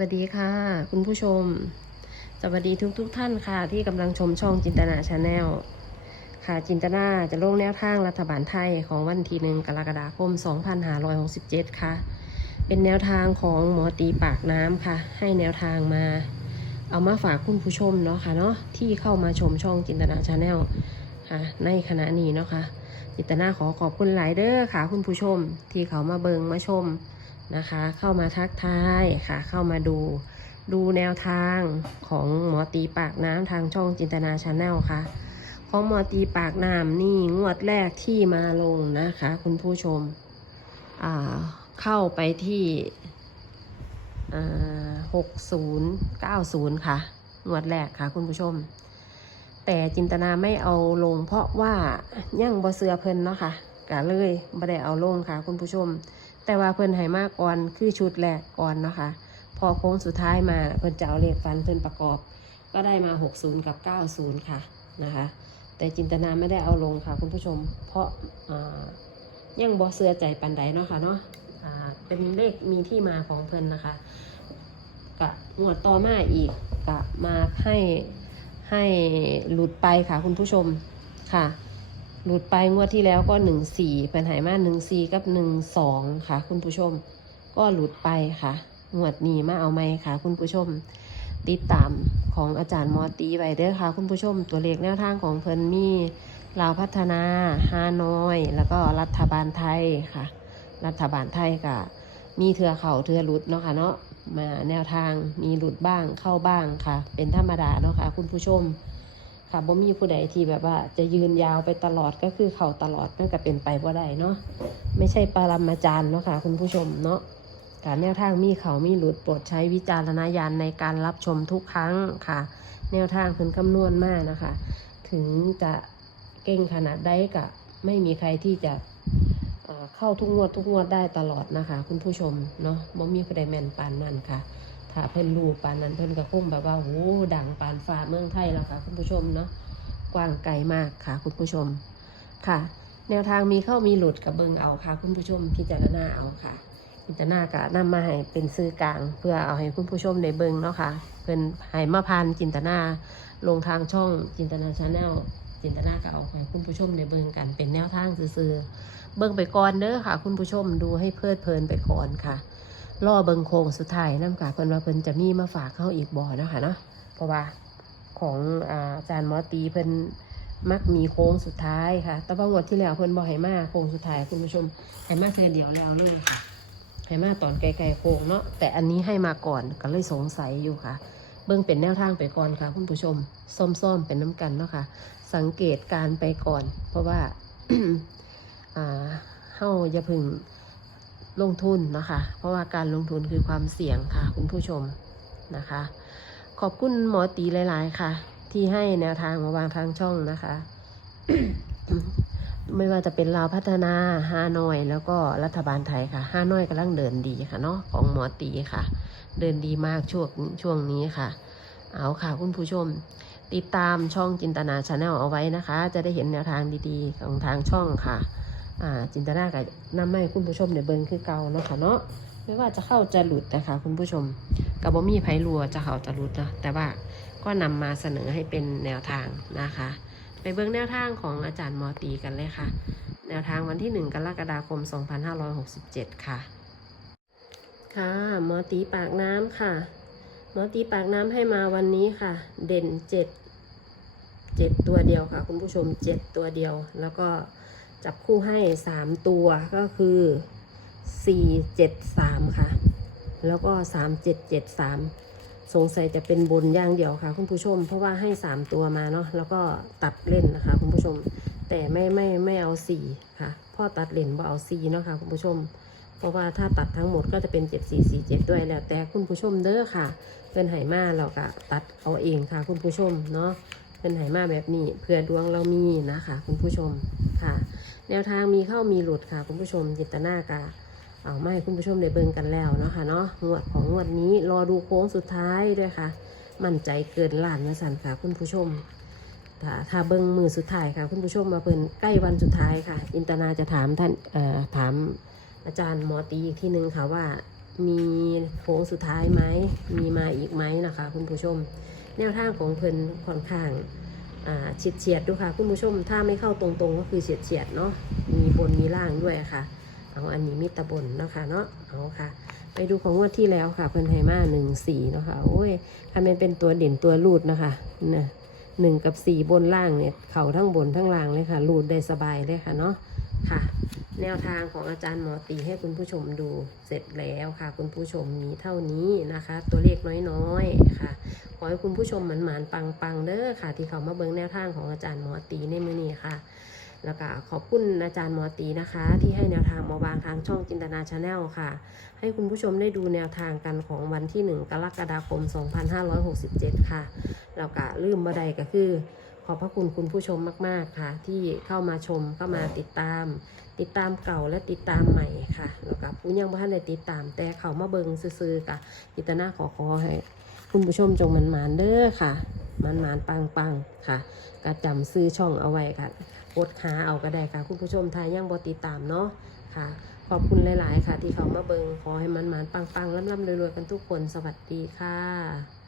วัสดีค่ะ คุณผู้ชม สวัสดีทุกทุกท่านค่ะ ที่กำลังชมช่องจินตนาชาแนลค่ะจินตนาจะลงแนวทางรัฐบาลไทยของวันที่หนึ่งกรกฎาคม 2567 ค่ะ เป็นแนวทางของหมอตีปากน้ำค่ะ ให้แนวทางมา เอามาฝากคุณผู้ชมเนาะค่ะเนาะที่เข้ามาชมช่องจินตนาชาแนลค่ะ ในขณะนี้เนาะค่ะจินตนาขอขอบคุณหลายเด้อค่ะ คุณผู้ชมที่เขามาเบิงมาชม นะคะ เข้ามาทักทายค่ะ เข้ามาดูดูแนวทางของหมอตีปากน้ำทางช่องจินตนาชาแนลค่ะ ของหมอตีปากน้ำนี่งวดแรกที่มาลงนะคะ คุณผู้ชมอ่าเข้าไปที่หกศูนย์เก้าศูนย์ค่ะ งวดแรกค่ะ คุณผู้ชม แต่จินตนาไม่เอาลง เพราะว่ายังบ่เสือเพลินเนาะค่ะกะเลยบ่ได้เอาลงค่ะ คุณผู้ชม แต่ว่าเพิ่นให้มากก่อนคือชุดแรกก่อนเนาะคะ พอโค้งสุดท้ายมาเพิ่นจะเอาเลขฟันเพิ่นประกอบ ก็ได้มา 60 กับ 90 ค่ะนะคะ แต่จินตนาไม่ได้เอาลงค่ะคุณผู้ชม เพราะยังบอเสือใจปันใดเนาะค่ะเนาะเป็นเลขมีที่มาของเพิ่นนะคะกะงวดต่อมาอีกกะมาให้ให้หลุดไปค่ะคุณผู้ชมค่ะ หลุดไปงวดที่แล้วก็หนึ่งสี่เป็นหายมาหนึ่งสี่กับหนึ่งสองค่ะ คุณผู้ชม ก็หลุดไปค่ะงวดนี้มาเอาไหมค่ะ คุณผู้ชม ติดตามของอาจารย์มอตีไว้เด้อค่ะ คุณผู้ชมตัวเลขแนวทางของเพิ่นมีลาวพัฒนาฮานอย แล้วก็รัฐบาลไทยค่ะ รัฐบาลไทยก็มีเถือเข่าเถือหลุดเนาะค่ะเนาะมาแนวทางมีหลุดบ้างเข้าบ้างค่ะ เป็นธรรมดาเนาะค่ะ คุณผู้ชม ค่ะบ่มีผู้ใดที่แบบว่า จะยืนยาวไปตลอดก็คือเขาตลอดมันก็เป็นไปว่ได้เนาะไม่ใช่ปรมาจารย์เนาะค่ะ คุณผู้ชมเนาะการแนวทางมีเขามีหลุดโปรดใช้วิจารณญาณในการรับชมทุกครั้งค่ะ แนวทางเพิ่นคำนวณมากนะคะ ถึงจะเก่งขนาดใดก็ไม่มีใครที่จะเข้าทุกงวดทุกงวดได้ตลอดนะคะ คุณผู้ชมเนาะบ่มีผู้ใดแม่นปานนั้นค่ะ ถ้าเพิ่นรู้ปานนั้นเพิ่นก็คงแบบว่าโหดังปานฟ้าเมืองไทยแล้วค่ะ คุณผู้ชมเนาะกว้างไกลมากค่ะ คุณผู้ชมค่ะ แนวทางมีเข้ามีหลุดกับเบิงเอาค่ะ คุณผู้ชมพิจารณาเอาค่ะพิจารณากะนำมาให้เป็นสื่อกลาง เพื่อเอาให้คุณผู้ชมได้เบิงเนาะค่ะเพิ่นให้มาพานจินตนาลงทางช่องจินตนาชาแนลจินตนาก็เอาให้คุณผู้ชมได้เบิงกันเป็นแนวทางซื่อเบิงไปก่อนเด้อค่ะ คุณผู้ชมดูให้เพลิดเพลินไปก่อนค่ะ รอเบิงโค้งสุดท้ายน้ำกาเพิ่นว่าเพิ่นจะมีมาฝากเข้าอีกบ่อนะคะเนาะเพราะว่าของอาจารย์มอตีเพิ่นมักมีโค้งสุดท้ายค่ะ แต่ว่างวดที่แล้วเพิ่นบอกให้มาโค้งสุดท้ายคุณผู้ชมให้มาเทือเดียวแล้วเลยค่ะให้มาตอนไกลๆโค้งเนาะแต่อันนี้ให้มาก่อนก็เลยสงสัยอยู่ค่ะ เบิ่งเป็นแนวทางไปก่อนค่ะ คุณผู้ชมส้มๆเป็นน้ำกันเนาะค่ะ สังเกตการไปก่อน เพราะว่าอ่าเฮาอย่าพึ่ง ลงทุนนะคะ เพราะว่าการลงทุนคือความเสี่ยงค่ะ คุณผู้ชมนะคะ ขอบคุณหมอตีหลาย ๆ ค่ะ ที่ให้แนวทางมาวางทางช่องนะคะ ไม่ว่าจะเป็นลาวพัฒนาฮานอย แล้วก็รัฐบาลไทยค่ะฮานอยกำลังเดินดีค่ะเนาะของหมอตีค่ะ เดินดีมากช่วงช่วงนี้ค่ะ เอาค่ะคุณผู้ชมติดตามช่องจินตนาชาแนลเอาไว้นะคะ จะได้เห็นแนวทางดีๆของทางช่องค่ะ อ่าจินตนากับนำมาให้คุณผู้ชมในเบิงคือเก่าเนาะค่ะเนาะไม่ว่าจะเข้าจะหลุดนะคะ คุณผู้ชมกับบ่มีไผรัวจะเข้าจะหลุดนะแต่ว่าก็นำมาเสนอให้เป็นแนวทางนะคะ ไปเบิ่งแนวทางของอาจารย์มอตีกันเลยค่ะ แนวทางวันที่ 1 กรกฎาคม 2567 ค่ะ ค่ะ มอตีปากน้ำค่ะ มอตีปากน้ำให้มาวันนี้ค่ะ เด่นเจ็ดเจ็ดตัวเดียวค่ะ คุณผู้ชมเจ็ดตัวเดียว แล้วก็ จับคู่ให้สามตัวก็คือสี่เจ็ดสามค่ะ แล้วก็สามเจ็ดเจ็ดสามสงสัยจะเป็นบนอย่างเดียวค่ะ คุณผู้ชม เพราะว่าให้สามตัวมาเนาะแล้วก็ตัดเล่นนะคะ คุณผู้ชม แต่ไม่ไม่ไม่เอาสี่ค่ะพ่อตัดเล่นว่าเอาสี่เนาะค่ะคุณผู้ชม เพราะว่าถ้าตัดทั้งหมดก็จะเป็น7447ด้วยแล้ว แต่คุณผู้ชมเด้อค่ะ เป็นไหมาเราก็ตัดเอาเองค่ะ คุณผู้ชมเนาะเป็นไหมาแบบนี้เพื่อดวงเรามีนะคะ คุณผู้ชมค่ะ แนวทางมีเข้ามีหลุดค่ะ คุณผู้ชมจิตนากาเอาไม่คุณผู้ชมได้เบิ่งกันแล้วเนาะค่ะเนาะงวดของงวดนี้รอดูโค้งสุดท้ายด้วยค่ะ มั่นใจเกินล้านนะสันค่ะ คุณผู้ชมถ้าถ้าเบิ่งมือสุดท้ายค่ะ คุณผู้ชมมาเพิ่นใกล้วันสุดท้ายค่ะ อินตนาจะถามท่านเอ่อถามอาจารย์หมอตีอีกทีนึงค่ะว่ามีโค้งสุดท้ายไหมมีมาอีกไหมนะคะ คุณผู้ชม แนวทางของเพิ่นค่อนข้างอ่า เฉียดเฉียดดูค่ะคุณผู้ชมถ้าไม่เข้าตรงๆ ก็คือเฉียดเฉียดเนาะมีบนมีล่างด้วยค่ะเอาอันนี้มิตรบนเนาะค่ะเนาะเอาค่ะ ไปดูของงวดที่แล้วค่ะ เพิ่นไฮมาหนึ่งสี่เนาะค่ะโอ้ยถ้ามันเป็นตัวเด่นตัวรูดนะคะนะหนึ่งกับสี่บนล่างเนี่ยเข่าทั้งบนทั้งล่างเลยค่ะรูดได้สบายเลยค่ะเนาะค่ะ แนวทางของอาจารย์หมอตีให้คุณผู้ชมดูเสร็จแล้วค่ะ คุณผู้ชมมีเท่านี้นะคะ ตัวเลขน้อยๆค่ะ อให้คุณผู้ชมหมันหมานๆปังๆเด้อค่ะ ที่เขามาเบิ่งแนวทางของอาจารย์หมอตีในมือนี้ค่ะ แล้วก็ขอบคุณอาจารย์หมอตีนะคะ ที่ให้แนวทางมาวางทางช่องจินตนาชาแนลค่ะ ให้คุณผู้ชมได้ดูแนวทางกันของวันที่ 1 กรกฎาคม 2567 ค่ะ แล้วก็ลืมบ่ได้ก็คือขอบพระคุณคุณผู้ชมมาก ๆ ค่ะ ที่เข้ามาชมเข้ามาติดตาม ติดตามเก่าและติดตามใหม่ค่ะแล้วก็ผู้ยังบ่ทันได้ติดตาม แต่เขามาเบิงซื้อๆกะกิตนาขอขอให้ คุณผู้ชมจงมันมานเด้อค่ะ มันมานปังปังค่ะก็จำซื้อช่องเอาไว้ค่ะกดหาเอาก็ได้ค่ะ คุณผู้ชมทายย่างบ่ติตามเนาะค่ะ ขอบคุณหลาย ๆ ค่ะ ที่เขามาเบิงขอให้มันมานปังปังๆล่ำรวยๆกันทุกคนสวัสดีค่ะ